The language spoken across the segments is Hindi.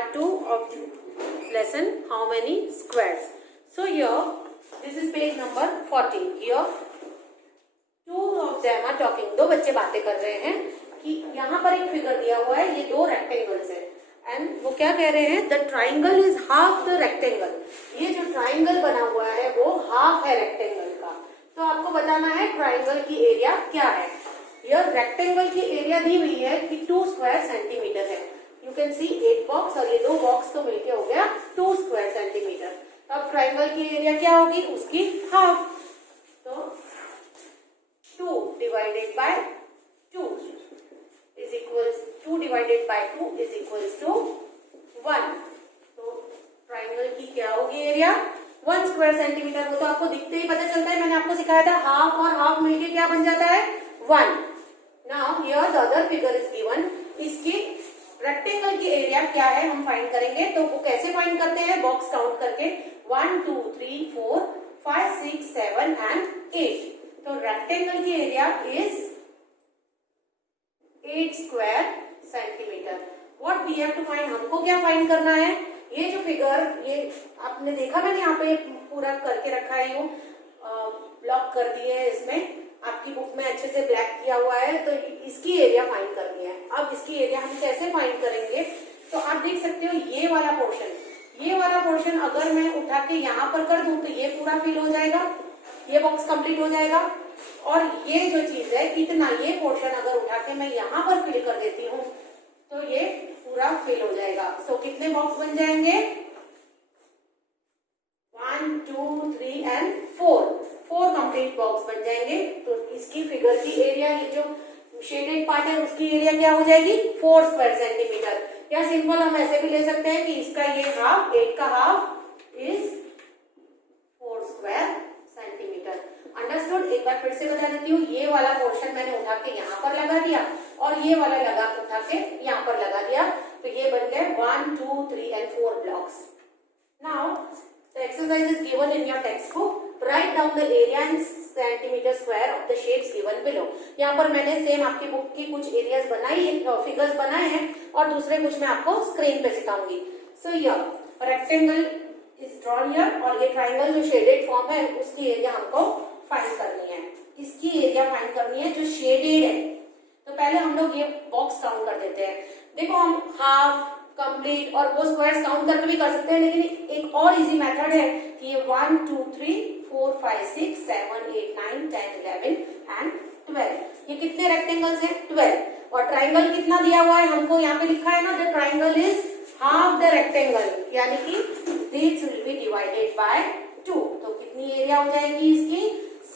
part 2 of lesson how many squares. So here this is page number 14. Here two of them are talking. दो बच्चे बातें कर रहे हैं कि यहाँ पर एक फिगर दिया हुआ है, ये दो रेक्टेंगल्स है एंड वो क्या कह रहे हैं, the triangle is half the rectangle. ये जो ट्राइंगल बना हुआ है वो हाफ है रेक्टेंगल का. तो आपको बताना है ट्राइंगल की एरिया क्या है. यह रेक्टेंगल की एरिया दी हुई है कि 2 स्क्वायर सेंटीमीटर है. यू कैन सी 8 बॉक्स और ये 2 बॉक्स तो मिलके हो गया 2 स्क्वायर सेंटीमीटर. अब ट्राइंगल की एरिया क्या होगी, उसकी हाफ. तो 2 divided by 2 is equals 2 divided by 2 is equals to 1. तो ट्राइंगल की क्या होगी एरिया, 1 स्क्वायर सेंटीमीटर. वो तो आपको दिखते ही पता चलता है, मैंने आपको सिखाया था हाफ और हाफ मिलके क्या बन जाता है 1. Now here the other figure is given. इसकी रेक्टेंगल की एरिया क्या है हम फाइंड करेंगे. तो वो कैसे फाइंड करते हैं, बॉक्स काउंट करके 1 2 3 4 5 6 7 एंड 8. तो रेक्टेंगल की area is 8 square centimetre. What we have to find, हमको क्या फाइंड करना है. ये जो फिगर, ये आपने देखा मैंने यहाँ पे पूरा करके रखा है, यू ब्लॉक कर दिए है, इसमें आपकी बुक में अच्छे से ब्लैक किया हुआ है. तो इसकी एरिया फाइंड करनी है. अब इसकी एरिया हम कैसे फाइंड करेंगे, तो आप देख सकते हो ये वाला पोर्शन अगर मैं उठा के यहाँ पर कर दूं तो ये पूरा फिल हो जाएगा, ये बॉक्स कंप्लीट हो जाएगा. और ये जो चीज है इतना, ये पोर्शन अगर उठा के मैं यहाँ पर फिल कर देती हूँ तो ये पूरा फिल हो जाएगा. सो कितने बॉक्स बन जाएंगे, 1 2 3 एंड 4 कंप्लीट बॉक्स बन जाएंगे. तो इसकी फिगर की एरिया, ये जो शेडेड पार्ट है उसकी एरिया क्या हो जाएगी 4 स्क्वायर सेंटीमीटर. या सिंपल हम ऐसे भी ले सकते हैं कि इसका ये हाफ, 8 का half is 4 square centimetre. Understood. एक बार फिर से बता देती हूँ, ये वाला पोर्शन मैंने उठा के यहाँ पर लगा दिया और ये वाला उठा के यहाँ पर लगा दिया. तो ये बन गए 1 2 3 and 4 blocks. Now the exercise is given in your textbook. Write down the area in centimeter square of the shapes given below. यहाँ पर मैंने सेम आपकी बुक की कुछ एरियाज बनाई, फिगर्स बनाए हैं और दूसरे कुछ मैं आपको स्क्रीन पे सिखाऊंगी. So here rectangle is drawn here और ये ट्राइंगल जो शेडेड फॉर्म है उसकी एरिया हमको फाइंड करनी है. इसकी एरिया फाइंड करनी है जो शेडेड है. तो पहले हम लोग ये बॉक्स काउंट कर देते हैं. देखो हम हाफ, कंप्लीट और वो स्क्वायर्स काउंट करके भी कर सकते हैं, लेकिन एक और इजी मेथड है कि ये 1 2 3 4 5 6 7 8 9 10 11 एंड 12. ये कितने रेक्टेंगल्स हैं 12. और ट्राइंगल कितना दिया हुआ है हमको, यहाँ पे लिखा है ना, the triangle is half the rectangle, यानी कि this will be divided by 2. तो कितनी एरिया हो जाएगी इसकी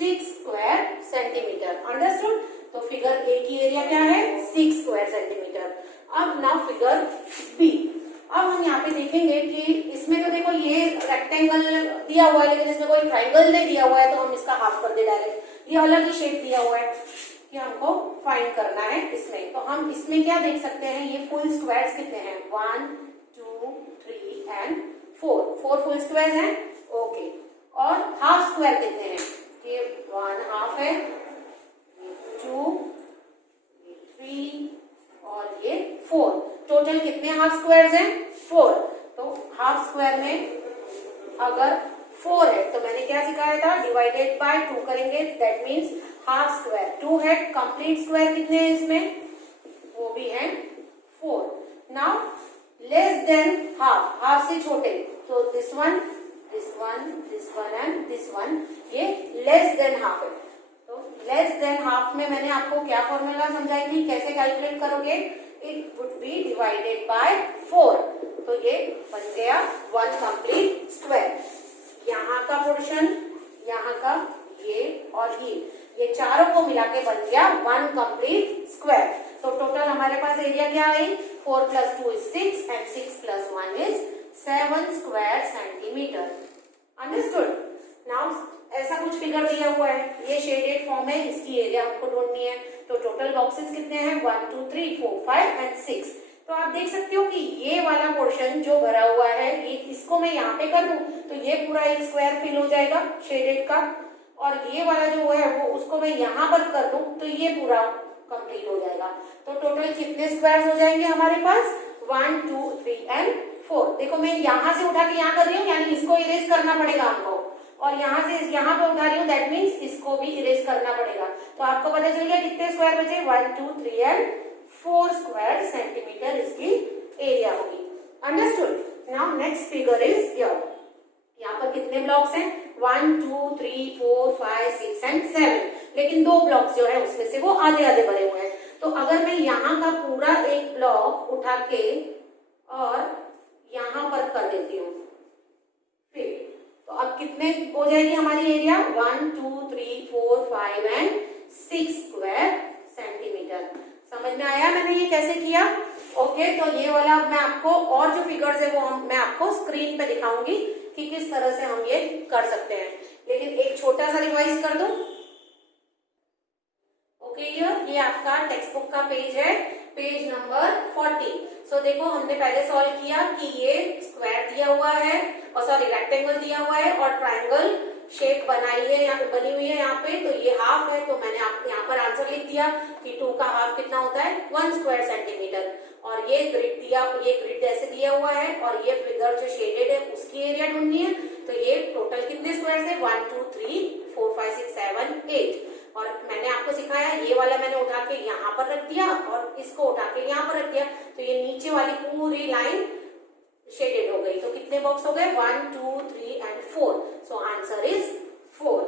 6 स्क्वायर सेंटीमीटर. अंडरस्टूड. तो फिगर ए की एरिया क्या है 6 स्क्वायर सेंटीमीटर. अब नाउ फिगर बी. अब हम यहाँ पे देखेंगे कि इसमें तो देखो ये रेक्टेंगल दिया हुआ है लेकिन इसमें कोई ट्राइंगल नहीं दिया हुआ है, तो हम इसका हाफ कर दे डायरेक्ट. ये अलग ही शेप दिया हुआ है कि हमको फाइंड करना है इसमें. तो हम इसमें क्या देख सकते हैं, ये फुल स्क्वायर्स कितने हैं 1 2 3 एंड 4 फुल स्क्वायर्स हैं. ओके. और हाफ स्क्वायर कितने हैं, ये 1 हाफ है, 2 3 और ये 4. टोटल कितने हाफ स्क्वायर्स हैं 4. तो हाफ स्क्वायर में अगर 4 है तो मैंने क्या सिखाया था, डिवाइडेड बाय 2 करेंगे. दैट मीन्स हाफ स्क्वायर 2 है. कंप्लीट स्क्वायर कितने हैं इसमें, वो भी है 4. नाउ लेस देन हाफ से छोटे, तो this one and this one, ये लेस देन हाफ है. तो लेस देन हाफ में मैंने आपको क्या फॉर्मूला समझाई थी, कैसे कैलकुलेट करोगे, it would be divided by 4. तो ये बन गया 1 कंप्लीट स्क्वायर. यहाँ का पोर्शन, यहाँ का ये और ये चारों को मिला के बन गया 1 कंप्लीट स्क्वायर. तो टोटल हमारे पास एरिया क्या आई, 4 + 2 is 6 and 6 + 1 is 7 square centimetre. Understood. Now ऐसा कुछ फिगर दिया हुआ है, ये शेडेड फॉर्म है, इसकी एरिया हमको ढूंढनी है. तो टोटल बॉक्सेस कितने हैं 1 2 3 4 5 एंड 6. तो आप देख सकते हो कि ये वाला पोर्शन जो भरा हुआ है, ये इसको मैं यहाँ पे कर दूं तो ये पूरा 1 स्क्वायर फिल हो जाएगा शेडेड का. और ये वाला जो है वो उसको मैं यहाँ पर कर दूं तो ये पूरा कंप्लीट हो जाएगा. तो टोटल कितने स्क्वायर हो जाएंगे हमारे पास 1 2 3 एंड 4। देखो मैं यहाँ से उठा के यहाँ कर रही हूँ, यानी इसको इरेज करना पड़ेगा आपको, और यहाँ से यहाँ पे उठा रही हूँ, दैट मीन्स इसको भी इरेज करना पड़ेगा। तो आपको पता चल गया कितने स्क्वायर बचे, 1 2 3 एंड 4 स्क्वायर सेंटीमीटर इसकी एरिया होगी। Understood. Now next figure is here. यहाँ पर कितने ब्लॉक्स हैं, 1 2 3 4 5 6 एंड 7, लेकिन 2 ब्लॉक्स जो है उसमें से वो आधे आधे बने हुए हैं। तो अगर मैं यहाँ का पूरा एक ब्लॉक उठा के और यहाँ पर कर देती हूँ, फिर तो अब कितने हो जाएगी हमारी एरिया, 1 2 3 4 5 एंड 6 स्क्वायर सेंटीमीटर। समझ में आया मैंने ये कैसे किया? ओके, तो ये वाला मैं आपको और जो फिगर्स है वो मैं आपको स्क्रीन पे दिखाऊंगी कि किस तरह से हम ये कर सकते हैं, लेकिन एक छोटा सा रिवाइज कर दूं। ओके, ये आपका टेक्स्ट बुक का पेज है, पेज नंबर 40। सो देखो हमने पहले सॉल्व किया कि ये स्क्वायर दिया हुआ है, और सॉरी रेक्टेंगल दिया हुआ है, और ट्रायंगल शेप बनाई है यहाँ पे, बनी हुई है यहाँ पे, तो ये हाफ है, तो मैंने आप यहाँ पर आंसर लिख दिया कि 2 का हाफ कितना होता है, 1 स्क्वायर सेंटीमीटर। और ये ग्रिड दिया, ये ग्रिड ऐसे दिया हुआ है, और ये फिगर जो शेडेड है उसकी एरिया ढूंढनी है। तो ये टोटल कितने स्क्वायर है, 1 2 3 4 5 6 7 8। और मैंने आपको सिखाया ये वाला मैंने उठा के यहाँ पर रख दिया और इसको उठा के यहाँ पर रख दिया, तो ये नीचे वाली पूरी लाइन शेडेड हो गई। तो कितने बॉक्स हो गए, 1 2 3 एंड 4। So answer is 4।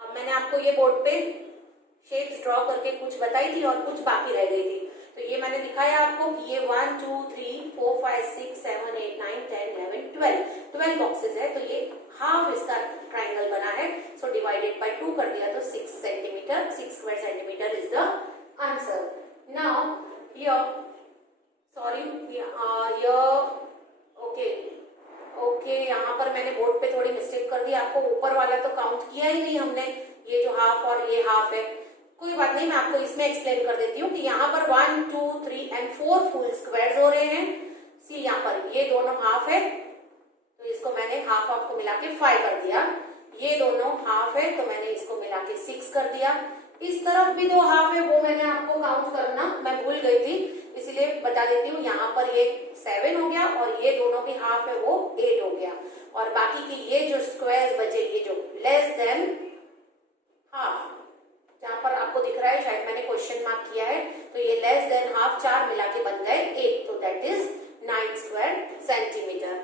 अब मैंने आपको ये बोर्ड पे शेप्स ड्रॉ करके कुछ बताई थी और कुछ बाकी रह गई थी, तो ये मैंने दिखाया आपको कि ये 1 2 3 4 5 6 7 8 9 10 11 12 बॉक्सेस है। तो ये हाफ इसका ट्राइंगल बना है, सो डिवाइडेड बाय 2 कर दिया, तो 6 centimetre, 6 square centimetre is the answer. Now here sorry okay, यहाँ पर मैंने बोर्ड पे थोड़ी मिस्टेक कर दी, आपको ऊपर वाला तो काउंट किया ही नहीं हमने, ये जो हाफ और ये हाफ है, कोई बात नहीं, मैं आपको इसमें एक्सप्लेन कर देती हूँ कि यहाँ पर 1 2 3 एंड 4 फुल स्क्वायर्स हो रहे हैं। सी यहाँ पर ये दोनों हाफ है, तो इसको मैंने हाफ हाफ को मिला के 5 कर दिया, ये दोनों हाफ है तो मैंने इसको मिला के 6 कर दिया, इस तरफ भी 2 हाफ है, वो मैंने आपको काउंट करना मैं भूल गई थी, इसलिए बता देती हूँ। यहाँ पर ये 7 हो गया और ये दोनों भी हाफ है वो 8 हो गया, और बाकी की ये जो स्क्वायर्स बचे, ये जो लेस देन हाफ, जहाँ पर आपको दिख रहा है शायद मैंने क्वेश्चन मार्क किया है, तो ये लेस देन हाफ 4 मिला के बन गए 8, तो दैट इज 9 स्क्वायर सेंटीमीटर।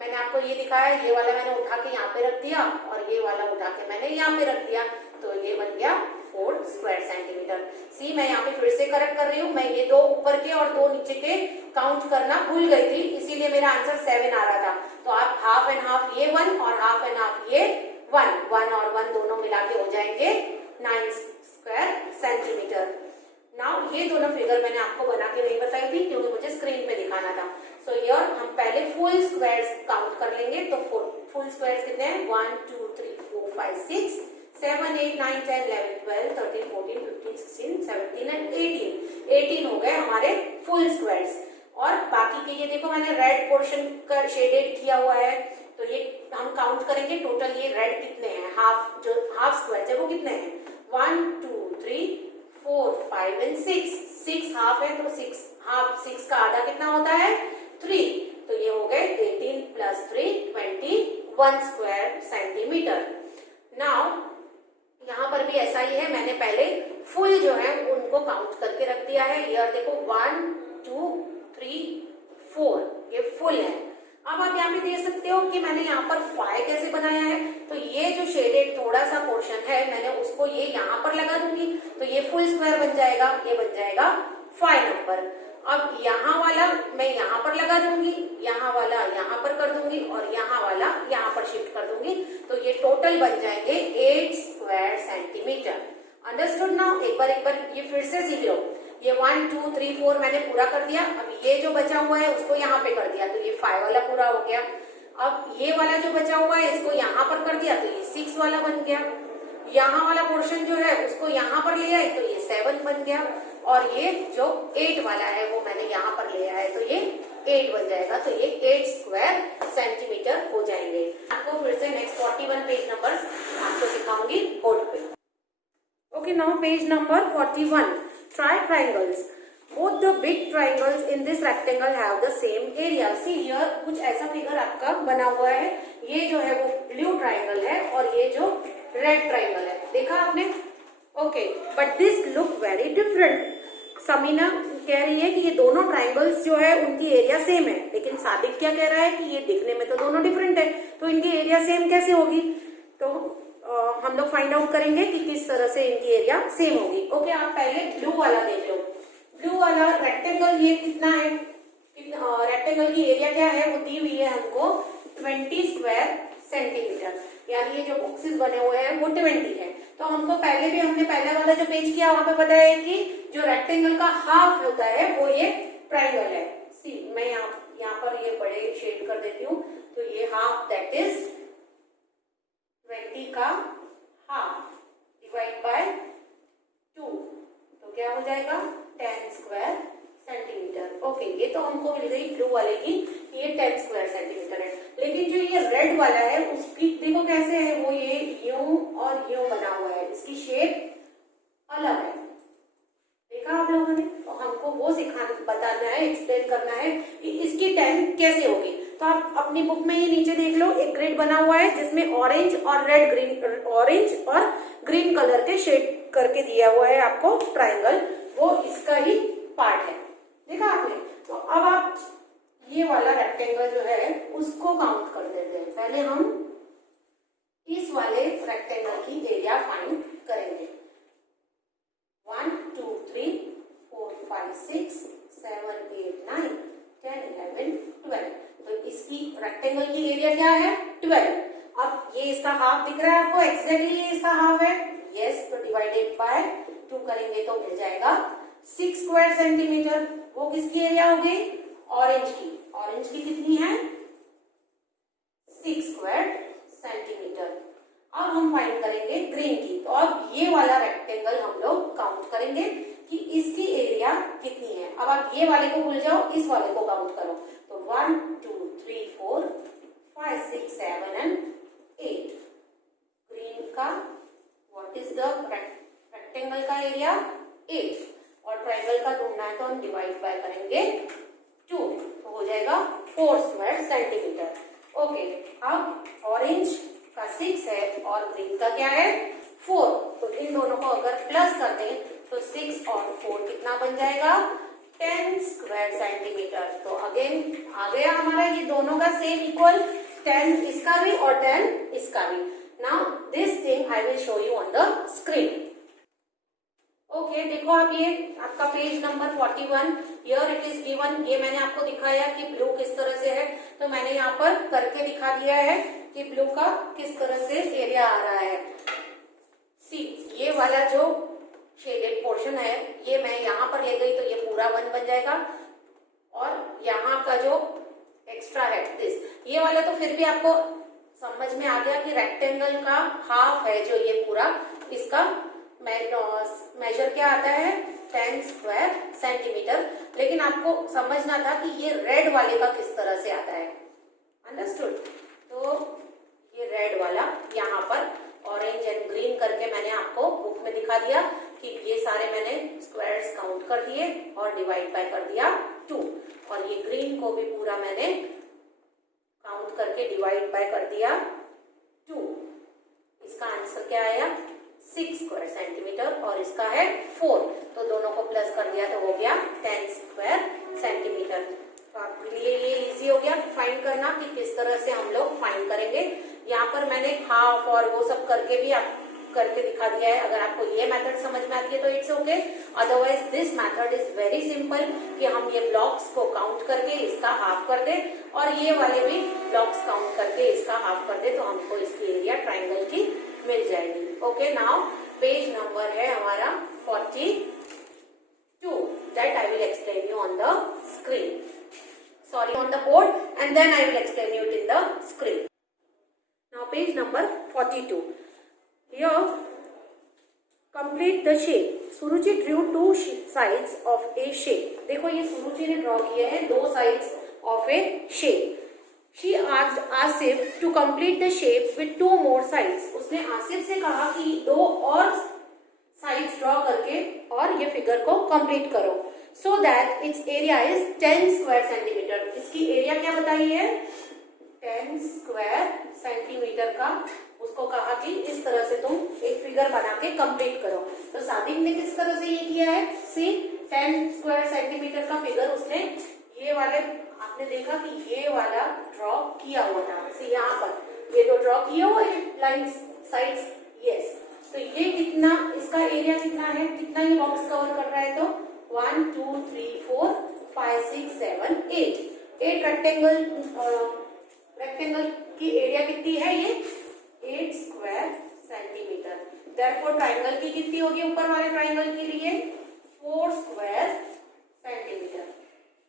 मैंने आपको ये दिखाया, ये वाला मैंने उठा के यहाँ पे रख दिया और ये वाला उठा के मैंने यहाँ पे रख दिया, तो ये बन गया 4 स्क्वायर सेंटीमीटर। सी मैं यहाँ पे फिर से करेक्ट कर रही हूँ, मैं ये 2 ऊपर के और 2 नीचे के काउंट करना भूल गई थी, इसीलिए मेरा आंसर 7 आ रहा था। तो आप हाफ एंड हाफ ये 1 और हाफ एंड हाफ ये 1 और 1 दोनों मिला के हो जाएंगे 9 स्क्वायर सेंटीमीटर। नाउ ये दोनों फिगर मैंने आपको बना के नहीं बताई थी क्योंकि मुझे स्क्रीन पे दिखाना था। सो हियर हम पहले फुल स्क्वायर्स काउंट कर लेंगे, तो फुल स्क्वायर्स कितने हैं, 1 2 3 4 5 6 7 8 9 10 11 12 13 14 15 16 17 एंड 18 हो गए हमारे फुल स्क्वायर्स। और बाकी के ये देखो मैंने रेड पोर्शन का शेडेड किया हुआ है, तो ये हम काउंट करेंगे टोटल ये रेड कितने हैं, हाफ जो हाफ स्क्वायर्स है वो कितने हैं, 1 2 3 4 5 एंड 6 हाफ है, तो 6 हाफ 6 का आधा कितना होता है 3, तो ये हो गए 18 प्लस 3 21 स्क्वायर सेंटीमीटर। नाउ यहाँ पर भी ऐसा ही है, मैंने पहले फुल जो है उनको काउंट करके रख दिया है। यार देखो 1 2 3 4 ये फुल है। अब आप यहाँ पे देख सकते हो कि मैंने यहाँ पर 5 कैसे बनाया है, तो ये जो शेडेड थोड़ा सा पोर्शन है मैंने उसको ये यहाँ पर लगा दूंगी, तो ये फुल स्क्वायर बन जाएगा, ये बन जाएगा 5 नंबर। अब यहाँ वाला मैं यहाँ पर लगा दूंगी, यहाँ वाला यहाँ पर कर दूंगी और यहाँ वाला यहाँ पर शिफ्ट कर दूंगी, तो ये टोटल बन जाएंगे 8 स्क्वायर सेंटीमीटर। Understood now? एक बार ये फिर से सीख लो। ये 1 2 3 4 मैंने पूरा कर दिया, अब ये जो बचा हुआ है उसको यहाँ पे कर दिया, तो ये 5 वाला पूरा हो गया। अब ये वाला जो बचा हुआ है इसको यहाँ पर कर दिया, तो ये 6 वाला बन गया। यहाँ वाला पोर्शन जो है उसको यहाँ पर ले आए, तो ये 7 बन गया, और ये जो 8 वाला है वो मैंने यहाँ पर ले आया है, तो ये 8 बन जाएगा, तो ये 8 स्क्वायर सेंटीमीटर हो जाएंगे। आपको फिर से नेक्स्ट 41 पेज नंबर आपको सिखाऊंगी बोर्ड पे। Okay, now page number 41, try triangles. both the big triangles in this rectangle have the same area. See here, कुछ ऐसा फिगर आपका बना हुआ है, ये जो है वो ब्लू ट्राइंगल है और ये जो रेड ट्राइंगल है, देखा आपने? Okay, but this look very different. Samina कह रही है कि ये दोनों ट्राइंगल्स जो है उनकी एरिया सेम है, लेकिन सादिक क्या कह रहा है कि ये दिखने में तो दोनों डिफरेंट है, तो इनकी एरिया सेम कैसे होगी? तो हम लोग फाइंड आउट करेंगे कि किस तरह से इनकी एरिया सेम होगी. ओके, आप पहले ब्लू वाला देख लो. ब्लू वाला रेक्टेंगल ये कितना है? रेक्टेंगल की एरिया क्या है? वो दी हुई है हमको 20 स्क्वायर सेंटीमीटर, यानी ये जो बॉक्सेस बने हुए हैं वो 20 है. तो हमको पहले भी हमने पहले वाला जो पेज किया वहां पे बताया कि जो रेक्टेंगल का हाफ होता है वो ये ट्राइंगल है. सी, मैं यहाँ पर ये बड़े शेड कर देती हूँ. तो ये हाफ दैट इज 20 का हाफ डिवाइड बाय 2, तो क्या हो जाएगा? 10 स्क्वायर सेंटीमीटर. ओके, ये तो हमको मिल गई ब्लू वाले की, ये 10 स्क्वायर सेंटीमीटर है. लेकिन जो ये रेड वाला है उसकी देखो कैसे है, वो ये यूं और यूं बना हुआ है, इसकी शेप अलग है. देखा आप लोगों ने? तो हमको वो बताना है, एक्सप्लेन करना है कि इसकी 10 कैसे होगी. तो आप अपनी बुक में ये नीचे देख लो, एक ग्रिड बना हुआ है जिसमें ऑरेंज और रेड ग्रीन, ऑरेंज और ग्रीन कलर के शेड करके दिया हुआ है आपको ट्राइंगल, वो इसका ही पार्ट है. देखा आपने? तो अब आप ये वाला रेक्टेंगल जो है उसको काउंट कर देते हैं. पहले हम इस वाले रेक्टेंगल की एरिया फाइंड करेंगे. 1 2 3 4 5 6 7 8 9 10 11 12. तो इसकी रेक्टेंगल की एरिया क्या है? 12. अब ये इसका हाफ दिख रहा है आपको, एक्जैक्टली ये इसका हाफ है. यस, तो डिवाइडेड बाय 2 करेंगे तो मिल जाएगा 6 स्क्वायर सेंटीमीटर. वो किसकी एरिया हो गई? ऑरेंज की. ऑरेंज की कितनी है? 6 स्क्वायर सेंटीमीटर. अब हम फाइंड करेंगे ग्रीन की. तो अब ये वाला रेक्टेंगल हम लोग काउंट करेंगे कि इसकी एरिया कितनी है. अब आप ये वाले को भूल जाओ, इस वाले को काउंट करो. तो 1 2 3 4 5 6 7 एंड 8. ग्रीन का व्हाट इज द रेक्टेंगल का एरिया? 8. और ट्राइंगल का ढूंढना है तो हम डिवाइड बाय करेंगे 2, तो हो जाएगा 4 स्क्वायर सेंटीमीटर. ओके, अब ऑरेंज का 6 है और ग्रीन का क्या है? 4. तो इन दोनों को अगर प्लस कर दें तो 6 और 4 कितना बन जाएगा? 10 स्क्वायर सेंटीमीटर. तो अगेन आ गया हमारा ये दोनों का सेम इक्वल, 10 इसका भी और 10 इसका भी. Now this thing I will show you on the screen. Okay, देखो आप ये आपका page number 41, here it is given. ये मैंने आपको दिखाया कि ब्लू किस तरह से है, तो मैंने यहाँ पर करके दिखा दिया है कि ब्लू का किस तरह से एरिया आ रहा है. सी, ये वाला जो शेडेड पोर्शन है ये मैं यहाँ पर ले गई तो ये पूरा 1 बन जाएगा, और यहाँ का जो एक्स्ट्रा है दिस, ये वाला तो फिर भी आपको समझ में आ गया कि रेक्टेंगल का हाफ है जो ये पूरा, इसका मेजर क्या आता है? 10 स्क्वायर सेंटीमीटर. लेकिन आपको समझना था कि ये रेड वाले का किस तरह से आता है. अंडरस्टूड? तो ये रेड वाला यहाँ पर ऑरेंज एंड ग्रीन करके मैंने आपको बुक में दिखा दिया कि ये सारे मैंने स्क्वायर्स काउंट कर दिए और डिवाइड बाय कर दिया 2. और ये ग्रीन को भी पूरा मैंने काउंट करके डिवाइड बाय कर दिया 2. इसका आंसर क्या आया? 6 स्क्वायर सेंटीमीटर और इसका है 4. तो दोनों को प्लस कर दिया तो हो गया 10 स्क्वायर सेंटीमीटर. तो आपके लिए ये इजी हो गया फाइंड करना कि किस तरह से हम लोग फाइंड करेंगे. यहाँ पर मैंने हाफ और वो सब करके भी आप करके दिखा दिया है. अगर आपको ये मेथड समझ में आती है तो it's okay, otherwise this method is very simple कि हम ये ब्लॉक्स को काउंट करके इसका हाफ कर दे और ये वाले भी ब्लॉक्स काउंट करके इसका हाफ कर दे, तो हमको इसकी एरिया ट्राइंगल की मिल जाएगी. ओके, नाउ पेज नंबर है हमारा 42, that I will explain you on the screen, sorry on the board, and then I will explain you in the screen. Now page number 42. Here, complete the shape. Suruchi drew 2 sides of a shape. देखो ये सुरुचि ने ड्रॉ किए हैं 2 sides of a shape. She asked Asif to complete the shape with 2 more sides. उसने आसिफ से कहा कि 2 और sides ड्रॉ करके और ये फिगर को कंप्लीट करो. so that its area is 10 square centimetre. इसकी एरिया क्या बताई है? 10 स्क्वायर सेंटीमीटर का। उसको कहा कि इस तरह से तुम एक फिगर बना के कंप्लीट करो। तो सादिक ने किस तरह से ये किया है? सी 10 स्क्वायर सेंटीमीटर का फिगर उसने ये वाले, आपने देखा कि ये वाला ड्रॉ किया हुआ था। सी यहाँ पर ये जो ड्रॉ किया हुआ है लाइंस साइड्स, यस। तो ये कितना, इसका एरिया कितना है, कितना ये बॉक्स कवर कर रहा है? तो 1 2 3 4 5 6 7 8 रेक्टेंगल की एरिया कितनी है? ये 8 स्क्वायर सेंटीमीटर। देयरफॉर ट्राइंगल की कितनी होगी? ऊपर वाले ट्राइंगल के लिए 4 स्क्वायर सेंटीमीटर।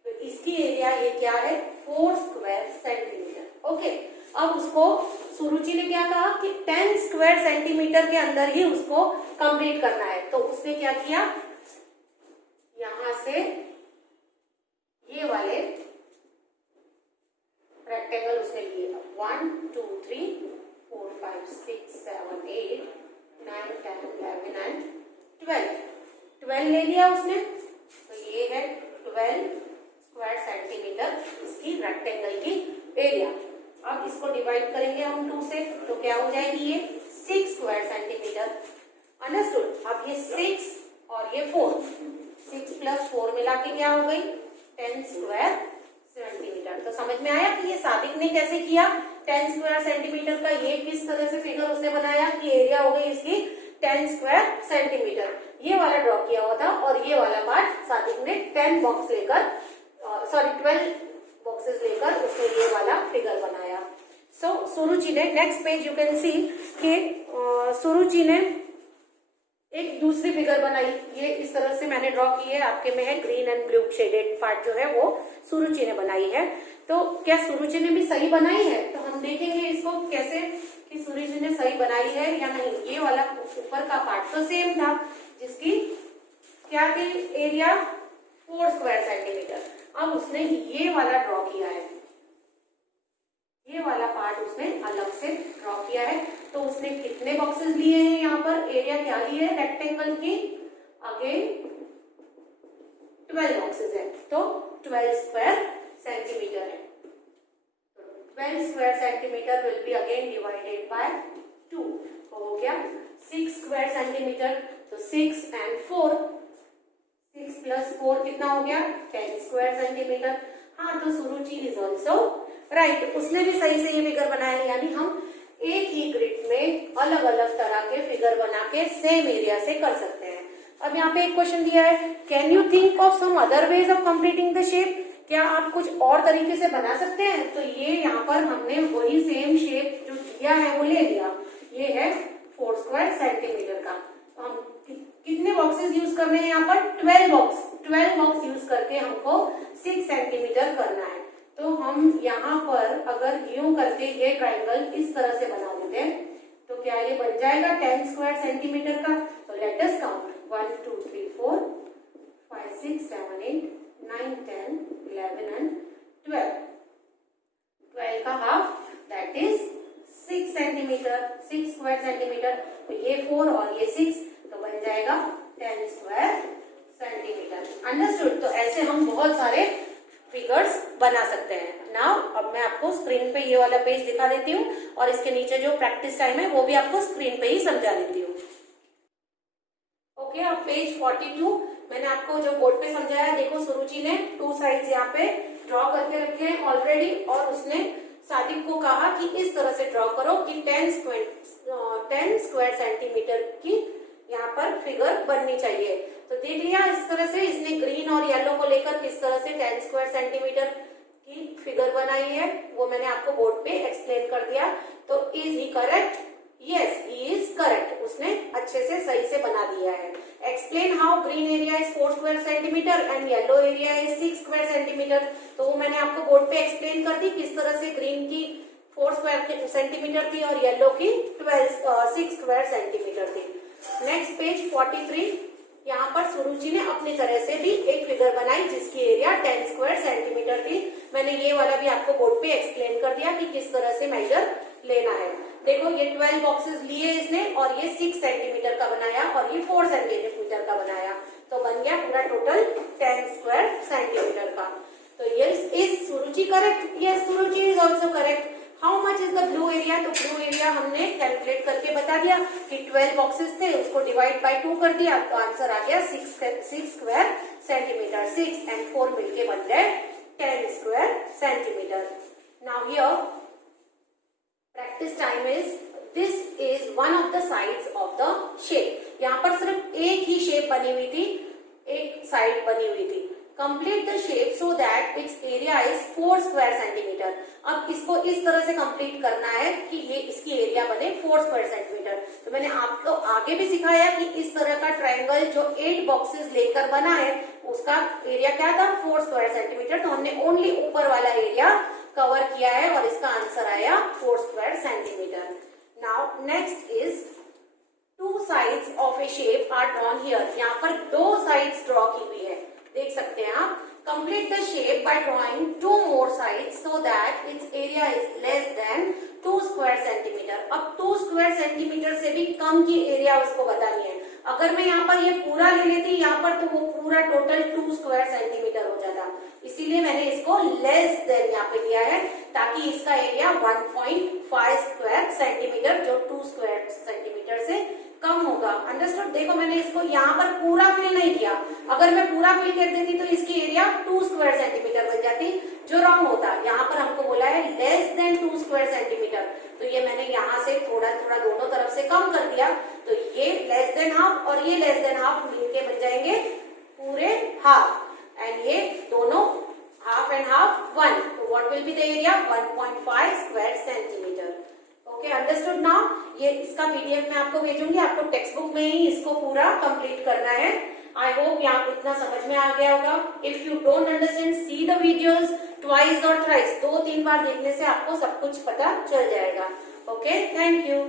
तो इसकी एरिया ये क्या है? 4 स्क्वायर सेंटीमीटर। ओके, अब उसको सुरुचि ने क्या कहा कि 10 स्क्वायर सेंटीमीटर के अंदर ही उसको कंप्लीट करना है। तो उसने क्या किया, यहां से ये वाले रेक्टेंगल उसने लिए 1 2 3 4 5 6 7 8 9 10 11 एंड 12 ले लिया उसने। तो ये है 12 स्क्वायर सेंटीमीटर इसकी रेक्टेंगल की एरिया। अब इसको डिवाइड करेंगे हम 2 से, तो क्या हो जाएगी? ये 6 स्क्वायर सेंटीमीटर। अंडरस्टूड? अब ये 6 और ये 4, 6 + 4 मिला के क्या हो गई? 10 स्क्वायर सेंटीमीटर। तो समझ में आया कि ये सादिक ने कैसे किया? 10 स्क्वायर सेंटीमीटर का ये किस तरह से फिगर उसने बनाया कि एरिया हो गई इसकी 10 स्क्वायर सेंटीमीटर। ये वाला ड्रॉ किया हुआ था और ये वाला पार्ट सादिक ने 10 बॉक्स लेकर, सॉरी 12 बॉक्सेस लेकर उसने ये वाला फिगर बनाया। सो सुरुचि ने, next page you can see कि सुरुचि ने एक दूसरी फिगर बनाई। ये इस तरह से मैंने ड्रॉ की है, आपके में है green and blue shaded part जो है वो सुरुचि ने बनाई है। तो क्या सुरुचि ने भी सही बनाई है? तो हम देखेंगे इसको कैसे कि सुरुचि ने सही बनाई है या नहीं। ये वाला ऊपर का पार्ट तो सेम था, जिसकी क्या थी एरिया? 4 square centimetre. अब उसने ये वाला ड्रॉ किया है, ये वाला पार्ट उसने अलग से ड्रॉ किया है। तो उसने कितने बॉक्सेस लिए हैं यहाँ पर? एरिया क्या लिए है रेक्टेंगल की? अगेन 12 बॉक्सेस है, तो 12 स्क्वायर सेंटीमीटर है। 12 square centimetre will be again divided by 2। हो गया 6 स्क्वायर सेंटीमीटर। तो 6 एंड 4, 6 + 4 कितना हो गया? 10 स्क्वायर सेंटीमीटर। हाँ, तो सुरुचि इज ऑल्सो राइट, उसने भी सही से ये फिगर बनाया। यानी हम एक ही ग्रिड में अलग अलग तरह के फिगर बना के सेम एरिया से कर सकते हैं। अब यहाँ पे एक क्वेश्चन दिया है, can you think of some other ways of completing the shape? क्या आप कुछ और तरीके से बना सकते हैं? तो ये यहाँ पर हमने वही सेम शेप जो दिया है वो ले लिया। ये है 4 स्क्वायर सेंटीमीटर का। तो हम कितने बॉक्सेस यूज कर रहे हैं यहाँ पर? 12 बॉक्स यूज करके हमको 6 सेंटीमीटर करना है। तो हम यहाँ पर अगर यूं करके ये ट्राइंगल इस तरह से बना देते हैं तो क्या ये बन जाएगा 10 स्क्वायर सेंटीमीटर का? तो लेट अस काउंट 1 2 3 4 5 6 7 8 9 10 11 एंड 12। 12 का half that is 6 centimetre, 6 square centimetre. तो ये 4 और ये 6 तो बन जाएगा 10 स्क्वायर सेंटीमीटर। अंडरस्टूड? तो ऐसे हम बहुत सारे फिगर्स बना सकते हैं। नाउ अब मैं आपको स्क्रीन पे ये वाला पेज दिखा देती हूँ और इसके नीचे जो प्रैक्टिस टाइम है वो भी आपको स्क्रीन पे ही समझा देती हूँ। ओके, अब पेज 42 मैंने आपको जो बोर्ड पे समझाया, देखो सुरुचि ने 2 साइड्स यहाँ पे ड्रॉ करके रखे हैं ऑलरेडी और उसने सादिक को कहा कि इस तरह से ड्रॉ करो कि 10 स्क्वायर सेंटीमीटर की यहाँ पर फिगर बननी चाहिए। तो देख लिया इस तरह से इसने ग्रीन और येलो को लेकर किस तरह से 10 स्क्वायर सेंटीमीटर की फिगर बनाई है, वो मैंने आपको बोर्ड पे एक्सप्लेन कर दिया। तो is he correct? Yes, he is correct. उसने अच्छे से सही से बना दिया है। Explain how green area is 4 square centimetre and yellow area is 6 square centimetre. तो वो मैंने आपको बोर्ड पे एक्सप्लेन कर दी किस तरह से ग्रीन की 4 स्क्वायर सेंटीमीटर थी और येलो की 6 स्क्वायर सेंटीमीटर थी। नेक्स्ट पेज 43, यहाँ पर सुरुचि ने अपनी तरह से भी एक फिगर बनाई जिसकी एरिया 10 स्क्वायर सेंटीमीटर थी। मैंने ये वाला भी आपको बोर्ड पे एक्सप्लेन कर दिया कि किस तरह से मेजर लेना है। देखो ये 12 बॉक्सेस लिए इसने और ये 6 सेंटीमीटर का बनाया और ये 4 सेंटीमीटर का बनाया, तो बन गया पूरा टोटल 10 स्क्वायर सेंटीमीटर का। तो ये is Suruchi correct? Yes, Suruchi is also correct. How much is the blue area? तो ब्लू एरिया हमने कैलकुलेट करके बता दिया कि 12 बॉक्सेस थे, उसको डिवाइड बाय 2 कर दिया, तो आंसर आ गया 6 स्क्वायर सेंटीमीटर। 6 and 4 मिलके बन गए 10 square centimetre. Now here practice time is, this is one of the sides of the shape. यहाँ पर सिर्फ एक ही शेप बनी हुई थी, एक साइड बनी हुई थी। Complete the shape so that it's area is 4 square centimetre. अब इसको इस तरह से कंप्लीट करना है कि ये इसकी एरिया बने 4 स्क्वायर सेंटीमीटर। तो मैंने आपको आगे भी सिखाया कि इस तरह का ट्रायंगल जो 8 बॉक्सेस लेकर बना है उसका एरिया क्या था? 4 स्क्वायर सेंटीमीटर। तो हमने ओनली ऊपर वाला एरिया कवर किया है और इसका आंसर आया 4 square centimetre. Now next is 2 sides of a shape are drawn here. यहाँ पर 2 साइड्स ड्रॉ की हुई है, देख सकते हैं आप। Complete the shape by drawing 2 more sides so that it's area is less than 2 square centimetre. अब 2 स्क्वायर सेंटीमीटर से भी कम की एरिया उसको बतानी है। अगर मैं यहाँ पर ये पूरा ले लेती यहाँ पर, तो वो पूरा टोटल 2 स्क्वायर सेंटीमीटर हो जाता। इसीलिए मैंने इसको लेस देन यहाँ पे दिया है ताकि इसका एरिया 1.5 स्क्वायर सेंटीमीटर, जो 2 स्क्वायर सेंटीमीटर से कम होगा। अंडरस्टूड? देखो मैंने इसको यहाँ पर पूरा फिल नहीं किया, अगर मैं पूरा फिल कर देती तो इसकी एरिया 2 स्क्वायर सेंटीमीटर बन जाती, जो रॉन्ग होता। यहाँ पर हमको बोला है लेस देन 2 स्क्वायर सेंटीमीटर, तो ये मैंने यहाँ से थोड़ा थोड़ा दोनों तरफ से कम कर दिया, तो ये लेस देन हाफ और ये लेस देन हाफ मिलके बन जाएंगे पूरे हाफ, एंड ये दोनों हाफ एंड हाफ 1, तो what will be the area? 1.5 square centimetre. Okay, understood? Now ये इसका पीडीएफ मैं आपको भेजूंगी, आपको टेक्स्ट बुक में ही इसको पूरा कंप्लीट करना है। आई होप यहाँ इतना समझ में आ गया होगा। If you don't understand, see the videos twice और थ्राइस, 2-3 बार देखने से आपको सब कुछ पता चल जाएगा। Okay, thank you.